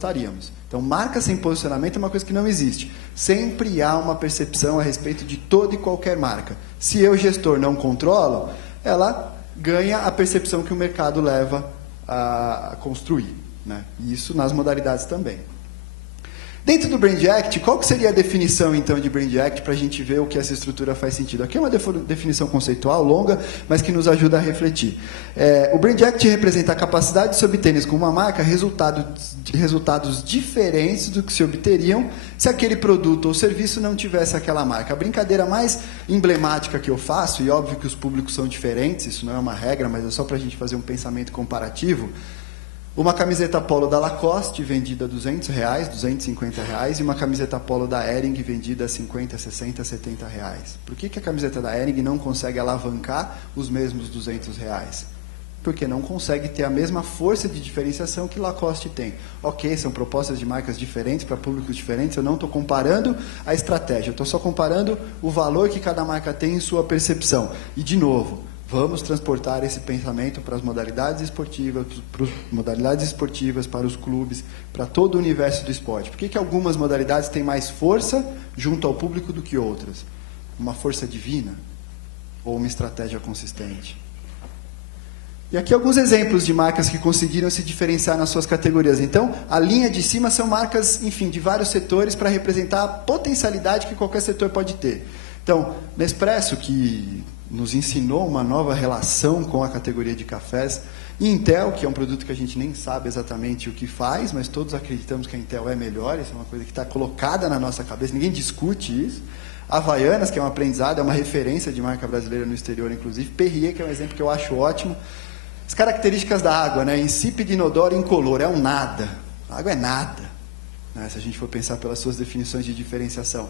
gostaríamos. Então, marca sem posicionamento é uma coisa que não existe. Sempre há uma percepção a respeito de toda e qualquer marca. Se eu, gestor, não controlo, ela ganha a percepção que o mercado leva a construir, né? E isso nas modalidades também. Dentro do Brand Act, qual que seria a definição, então, de Brand Act para a gente ver o que essa estrutura faz sentido? Aqui é uma definição conceitual, longa, mas que nos ajuda a refletir. O Brand Act representa a capacidade de se obter com uma marca resultados diferentes do que se obteriam se aquele produto ou serviço não tivesse aquela marca. A brincadeira mais emblemática que eu faço, e óbvio que os públicos são diferentes, isso não é uma regra, mas é só para a gente fazer um pensamento comparativo. Uma camiseta polo da Lacoste vendida a R$200, R$250, e uma camiseta polo da Hering vendida a R$50, R$60, R$70. Por que a camiseta da Hering não consegue alavancar os mesmos R$200? Porque não consegue ter a mesma força de diferenciação que Lacoste tem. Ok, são propostas de marcas diferentes para públicos diferentes, eu não estou comparando a estratégia, eu estou só comparando o valor que cada marca tem em sua percepção. E, de novo, vamos transportar esse pensamento para as modalidades esportivas, para os clubes, para todo o universo do esporte. Por que algumas modalidades têm mais força junto ao público do que outras? Uma força divina ou uma estratégia consistente? E aqui alguns exemplos de marcas que conseguiram se diferenciar nas suas categorias. Então, a linha de cima são marcas, enfim, de vários setores para representar a potencialidade que qualquer setor pode ter. Então, Nespresso, que nos ensinou uma nova relação com a categoria de cafés. Intel, que é um produto que a gente nem sabe exatamente o que faz, mas todos acreditamos que a Intel é melhor, isso é uma coisa que está colocada na nossa cabeça, ninguém discute isso. Havaianas, que é um aprendizado, é uma referência de marca brasileira no exterior, inclusive. Perrier, que é um exemplo que eu acho ótimo. As características da água, né? Insípido, inodoro e incolor, é um nada. A água é nada, né? Se a gente for pensar pelas suas definições de diferenciação.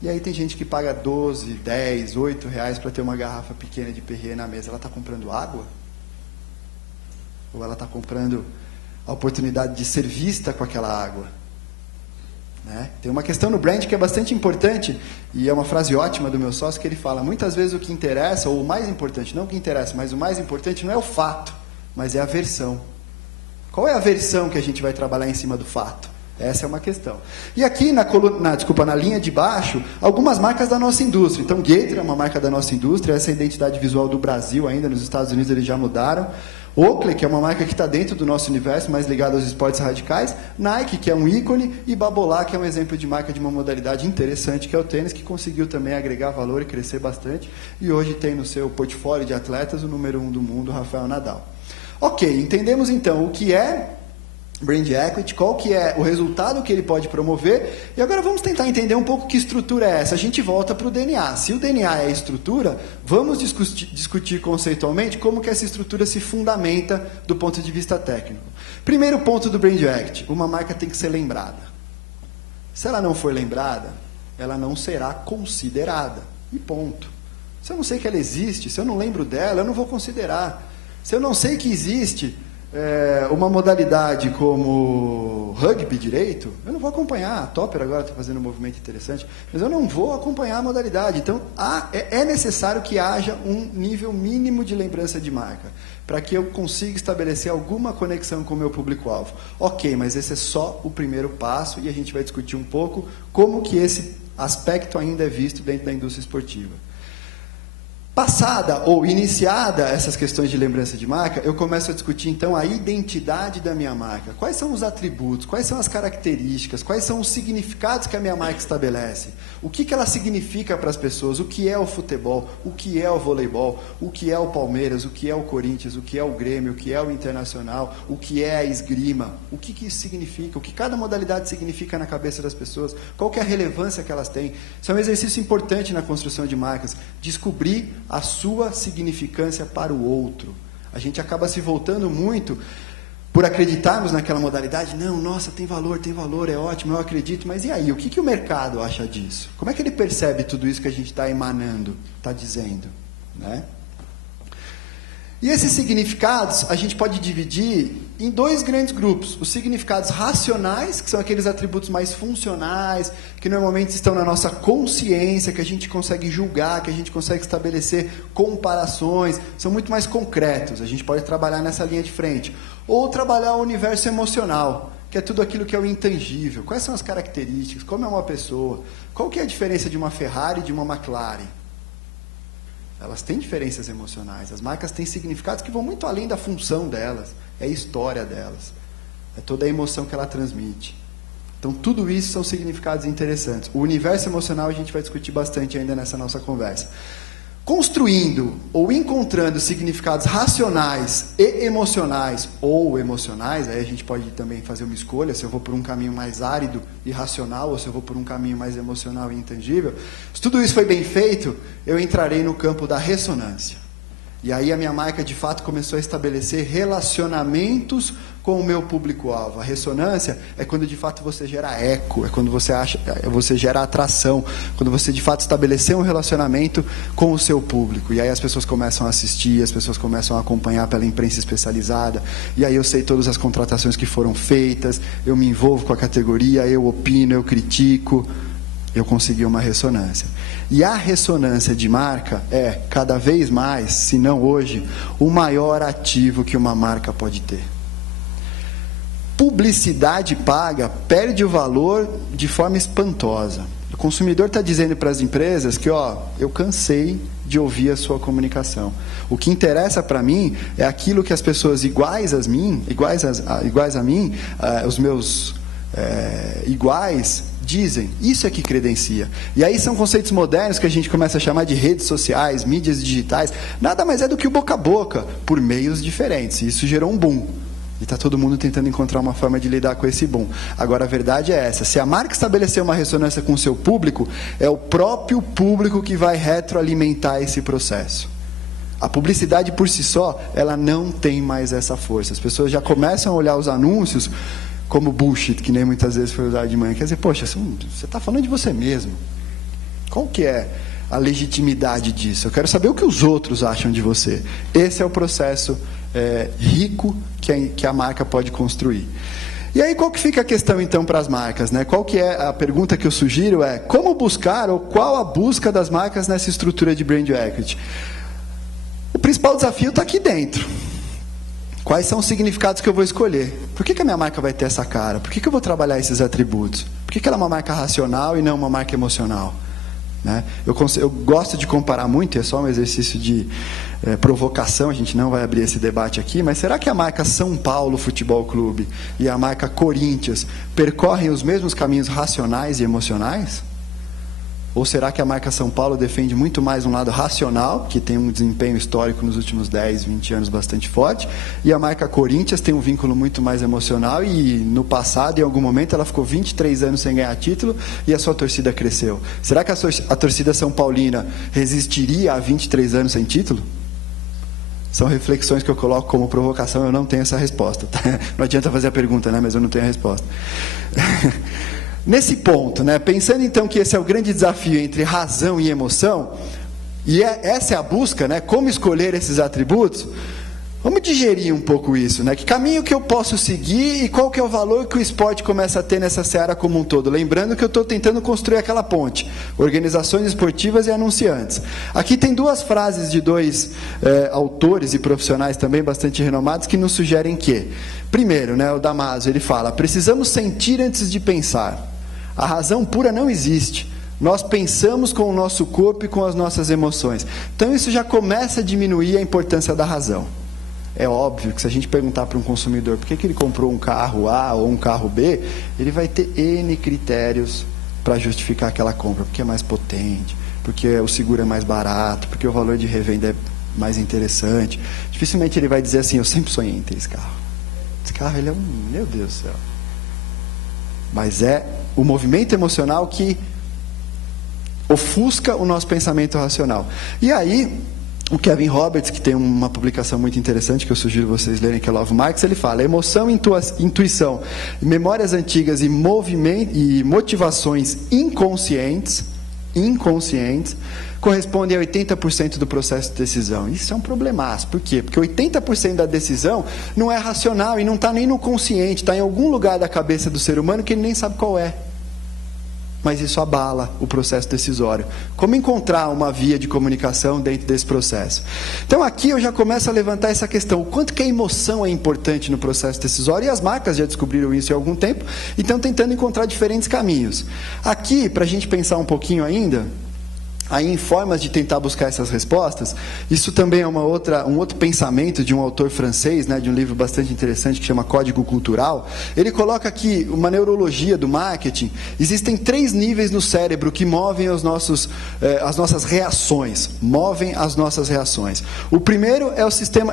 E aí tem gente que paga 12, 10, 8 reais para ter uma garrafa pequena de Perrier na mesa. Ela está comprando água? Ou ela está comprando a oportunidade de ser vista com aquela água? Né? Tem uma questão no brand que é bastante importante, e é uma frase ótima do meu sócio, que ele fala, muitas vezes o que interessa, ou o mais importante, não o que interessa, mas o mais importante não é o fato, mas é a versão. Qual é a versão que a gente vai trabalhar em cima do fato? Essa é uma questão. E aqui na linha de baixo, algumas marcas da nossa indústria. Então, Gator é uma marca da nossa indústria, essa é a identidade visual do Brasil ainda, nos Estados Unidos eles já mudaram. Oakley, que é uma marca que está dentro do nosso universo, mais ligada aos esportes radicais. Nike, que é um ícone. E Babolat, que é um exemplo de marca de uma modalidade interessante, que é o tênis, que conseguiu também agregar valor e crescer bastante. E hoje tem no seu portfólio de atletas o número 1 do mundo, Rafael Nadal. Ok, entendemos então o que é Brand Equity, qual que é o resultado que ele pode promover, e agora vamos tentar entender um pouco que estrutura é essa. A gente volta para o DNA. Se o DNA é a estrutura, vamos discutir conceitualmente como que essa estrutura se fundamenta do ponto de vista técnico. Primeiro ponto do Brand Equity, uma marca tem que ser lembrada. Se ela não for lembrada, ela não será considerada. E ponto. Se eu não sei que ela existe, se eu não lembro dela, eu não vou considerar. Se eu não sei que existe uma modalidade como rugby direito, eu não vou acompanhar. A Topper agora está fazendo um movimento interessante, mas eu não vou acompanhar a modalidade. Então, é necessário que haja um nível mínimo de lembrança de marca, para que eu consiga estabelecer alguma conexão com o meu público-alvo. Ok, mas esse é só o primeiro passo, e a gente vai discutir um pouco como que esse aspecto ainda é visto dentro da indústria esportiva. Passada ou iniciada essas questões de lembrança de marca, eu começo a discutir, então, a identidade da minha marca. Quais são os atributos, quais são as características, quais são os significados que a minha marca estabelece? O que ela significa para as pessoas? O que é o futebol? O que é o voleibol? O que é o Palmeiras? O que é o Corinthians? O que é o Grêmio? O que é o Internacional? O que é a esgrima? O que isso significa? O que cada modalidade significa na cabeça das pessoas? Qual que é a relevância que elas têm? Isso é um exercício importante na construção de marcas. Descobrir a sua significância para o outro. A gente acaba se voltando muito por acreditarmos naquela modalidade. Não, nossa, tem valor, é ótimo, eu acredito. Mas e aí, o que o mercado acha disso? Como é que ele percebe tudo isso que a gente está emanando, está dizendo? Né? E esses significados a gente pode dividir em dois grandes grupos. Os significados racionais, que são aqueles atributos mais funcionais, que normalmente estão na nossa consciência, que a gente consegue julgar, que a gente consegue estabelecer comparações, são muito mais concretos. A gente pode trabalhar nessa linha de frente. Ou trabalhar o universo emocional, que é tudo aquilo que é o intangível. Quais são as características? Como é uma pessoa? Qual que é a diferença de uma Ferrari e de uma McLaren? Elas têm diferenças emocionais. As marcas têm significados que vão muito além da função delas. É a história delas. É toda a emoção que ela transmite. Então, tudo isso são significados interessantes. O universo emocional a gente vai discutir bastante ainda nessa nossa conversa. Construindo ou encontrando significados racionais e emocionais, ou emocionais, aí a gente pode também fazer uma escolha, se eu vou por um caminho mais árido e racional, ou se eu vou por um caminho mais emocional e intangível. Se tudo isso foi bem feito, eu entrarei no campo da ressonância. E aí a minha marca, de fato, começou a estabelecer relacionamentos com o meu público-alvo. A ressonância é quando, de fato, você gera eco, é quando você gera atração, quando você, de fato, estabeleceu um relacionamento com o seu público. E aí as pessoas começam a assistir, as pessoas começam a acompanhar pela imprensa especializada, e aí eu sei todas as contratações que foram feitas, eu me envolvo com a categoria, eu opino, eu critico, eu consegui uma ressonância. E a ressonância de marca é, cada vez mais, se não hoje, o maior ativo que uma marca pode ter. Publicidade paga perde o valor de forma espantosa. O consumidor está dizendo para as empresas que, eu cansei de ouvir a sua comunicação. O que interessa para mim é aquilo que as pessoas iguais a mim, os meus iguais, dizem. Isso é que credencia. E aí são conceitos modernos que a gente começa a chamar de redes sociais, mídias digitais. Nada mais é do que o boca a boca, por meios diferentes. Isso gerou um boom. E está todo mundo tentando encontrar uma forma de lidar com esse boom. Agora, a verdade é essa. Se a marca estabelecer uma ressonância com o seu público, é o próprio público que vai retroalimentar esse processo. A publicidade, por si só, ela não tem mais essa força. As pessoas já começam a olhar os anúncios como bullshit, que nem muitas vezes foi usado de manhã. Quer dizer, poxa, você está falando de você mesmo. Qual que é a legitimidade disso? Eu quero saber o que os outros acham de você. Esse é o processo rico que a marca pode construir. E aí, qual que fica a questão, então, para as marcas, né? Qual que é a pergunta que eu sugiro é, como buscar, ou qual a busca das marcas nessa estrutura de brand equity? O principal desafio está aqui dentro. Quais são os significados que eu vou escolher? Por que a minha marca vai ter essa cara? Por que eu vou trabalhar esses atributos? Por que ela é uma marca racional e não uma marca emocional? Né? Eu gosto de comparar muito, é só um exercício de provocação, a gente não vai abrir esse debate aqui, mas será que a marca São Paulo Futebol Clube e a marca Corinthians percorrem os mesmos caminhos racionais e emocionais? Ou será que a marca São Paulo defende muito mais um lado racional, que tem um desempenho histórico nos últimos 10, 20 anos bastante forte, e a marca Corinthians tem um vínculo muito mais emocional e no passado, em algum momento, ela ficou 23 anos sem ganhar título e a sua torcida cresceu. Será que a torcida São Paulina resistiria a 23 anos sem título? São reflexões que eu coloco como provocação, eu não tenho essa resposta. Tá? Não adianta fazer a pergunta, né? Mas eu não tenho a resposta. Nesse ponto, né, pensando então que esse é o grande desafio entre razão e emoção, e essa é a busca, né, como escolher esses atributos, vamos digerir um pouco isso, né? Que caminho que eu posso seguir e qual que é o valor que o esporte começa a ter nessa seara como um todo? Lembrando que eu estou tentando construir aquela ponte, organizações esportivas e anunciantes. Aqui tem duas frases de dois autores e profissionais também bastante renomados que nos sugerem que, primeiro, né, o Damasio, ele fala, precisamos sentir antes de pensar. A razão pura não existe. Nós pensamos com o nosso corpo e com as nossas emoções. Então isso já começa a diminuir a importância da razão. É óbvio que se a gente perguntar para um consumidor por que ele comprou um carro A ou um carro B, ele vai ter N critérios para justificar aquela compra. Porque é mais potente, porque o seguro é mais barato, porque o valor de revenda é mais interessante. Dificilmente ele vai dizer assim, eu sempre sonhei em ter esse carro. Esse carro, ele é meu Deus do céu. Mas é o movimento emocional que ofusca o nosso pensamento racional. E aí, o Kevin Roberts, que tem uma publicação muito interessante, que eu sugiro vocês lerem, que é Love Marks, ele fala, emoção, intuição, memórias antigas e motivações inconscientes, correspondem a 80% do processo de decisão. Isso é um problemaço. Por quê? Porque 80% da decisão não é racional e não está nem no consciente, está em algum lugar da cabeça do ser humano que ele nem sabe qual é. mas isso abala o processo decisório. Como encontrar uma via de comunicação dentro desse processo? Então aqui eu já começo a levantar essa questão, o quanto que a emoção é importante no processo decisório, e as marcas já descobriram isso há algum tempo, e estão tentando encontrar diferentes caminhos. Aqui, para a gente pensar um pouquinho ainda, aí em formas de tentar buscar essas respostas, isso também é um outro pensamento de um autor francês, né, de um livro bastante interessante que chama Código Cultural. Ele coloca aqui uma neurologia do marketing. Existem 3 níveis no cérebro que movem as nossas reações. Movem as nossas reações. O primeiro é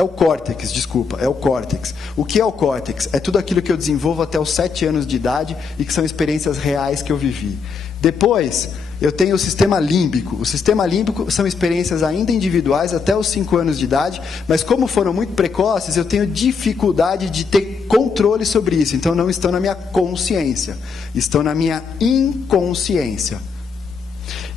o córtex, é o córtex. O que é o córtex? É tudo aquilo que eu desenvolvo até os 7 anos de idade e que são experiências reais que eu vivi. Depois, eu tenho o sistema límbico. O sistema límbico são experiências ainda individuais até os 5 anos de idade, mas como foram muito precoces, eu tenho dificuldade de ter controle sobre isso. Então não estão na minha consciência, estão na minha inconsciência.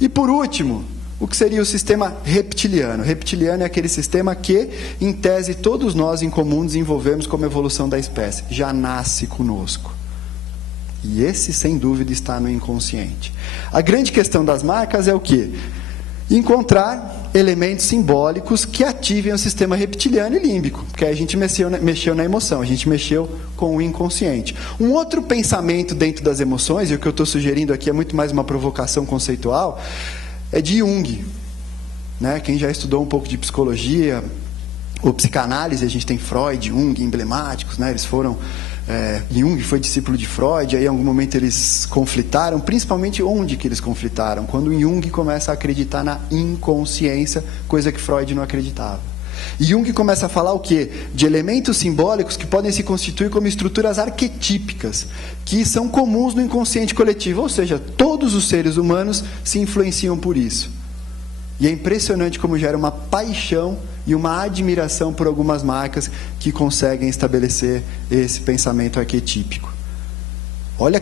E por último, o que seria o sistema reptiliano? Reptiliano é aquele sistema que, em tese, todos nós em comum desenvolvemos como evolução da espécie. Já nasce conosco. E esse, sem dúvida, está no inconsciente. A grande questão das marcas é o quê? Encontrar elementos simbólicos que ativem o sistema reptiliano e límbico, porque aí a gente mexeu na emoção, a gente mexeu com o inconsciente. Um outro pensamento dentro das emoções, e o que eu estou sugerindo aqui é muito mais uma provocação conceitual, é de Jung. Né? Quem já estudou um pouco de psicologia ou psicanálise, a gente tem Freud, Jung, emblemáticos, né? Eles foram... Jung foi discípulo de Freud, aí em algum momento eles conflitaram, principalmente onde que eles conflitaram? Quando Jung começa a acreditar na inconsciência, coisa que Freud não acreditava. E Jung começa a falar o quê? De elementos simbólicos que podem se constituir como estruturas arquetípicas, que são comuns no inconsciente coletivo, ou seja, todos os seres humanos se influenciam por isso. E é impressionante como gera uma paixão e uma admiração por algumas marcas que conseguem estabelecer esse pensamento arquetípico. Olha